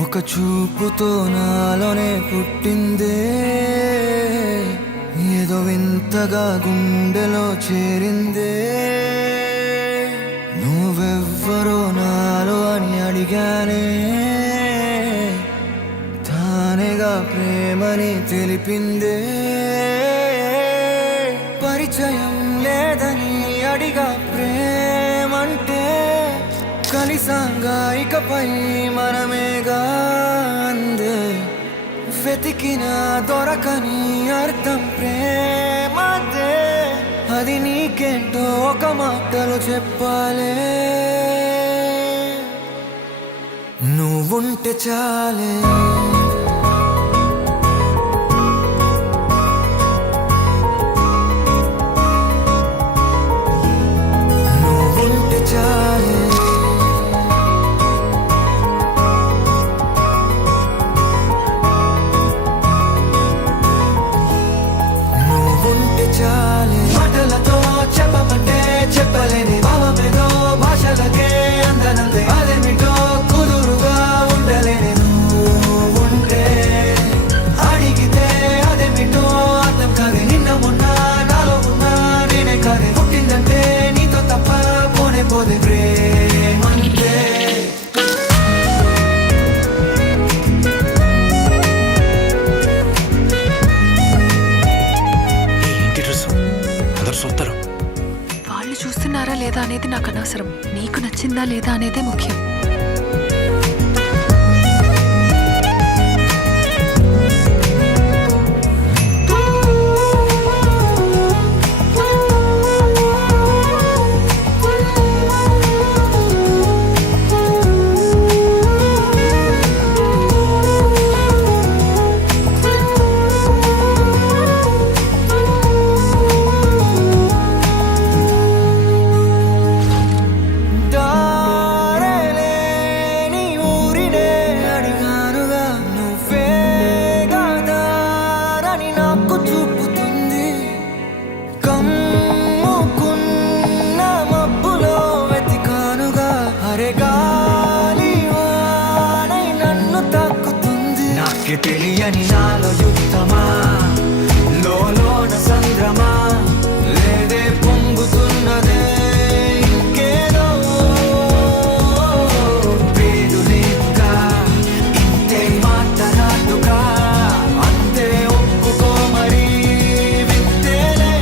ఒక చూపుతో నాలోనే పుట్టిందే, ఏదో వింతగా గుండెలో చేరిందే. నువ్వెవ్వరో నాలో అని అడిగానే, తానేగా ప్రేమని తెలిపిందే. పరిచయం లేదని అడిగా ప్రేమంటే, కలిసాంగా ఇకపై మనమేగా అందే. వెతికిన దొరకని అర్థం ప్రేమదే, అది నీకేంటో ఒక మాటలో చెప్పాలే. నువ్వుంటే చాలే, నువ్వుంటే చాలే, నువ్వుంటే చాలే. మాటలతో చెప్పమంటే చెప్పలేని భావమేదో, భాషలకే అందనందే అదేమిటో కుదురుగా ఉండలేని. నువ్వుంటే అడిగితే అదేమిటో అర్థం కాదే. నిన్న మొన్న నాలో ఉన్నా నేనే కాదే. పుట్టిందంటే నీతో తప్ప పోనే పోదే ప్రేమంతే. వాళ్ళు చూస్తున్నారా లేదా అనేది నాకు అనవసరం. నీకు నచ్చిందా లేదా అనేదే ముఖ్యం. తెలియని నాలో యుద్ధమా, లోన సంద్రమా, లేదే పొంగుతున్నదే ఇంకేదో. పేరు లేదుగా ఇంతే మాట్లాడుగా, అంతే ఒప్పుకో మరి వింతేలే.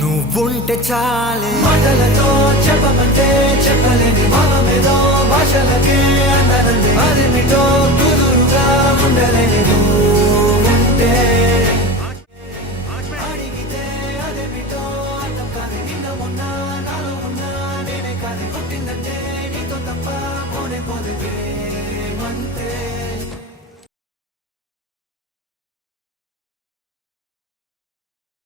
నువ్వుంటే చాలే, మాటలతో చెప్పమంటే చెప్పలేని భావమేదో, భాషలకే అందనందే అదేమిటో కుదురుగా ఉండలేని. నువ్వుంటే అడిగితే అదేమిటో అర్థం కాదే. నిన్న మొన్న నాలో ఉన్నా నేనే కాదే. పుట్టిందంటే నీతో తప్ప పోనే పోదే ప్రేమంతే.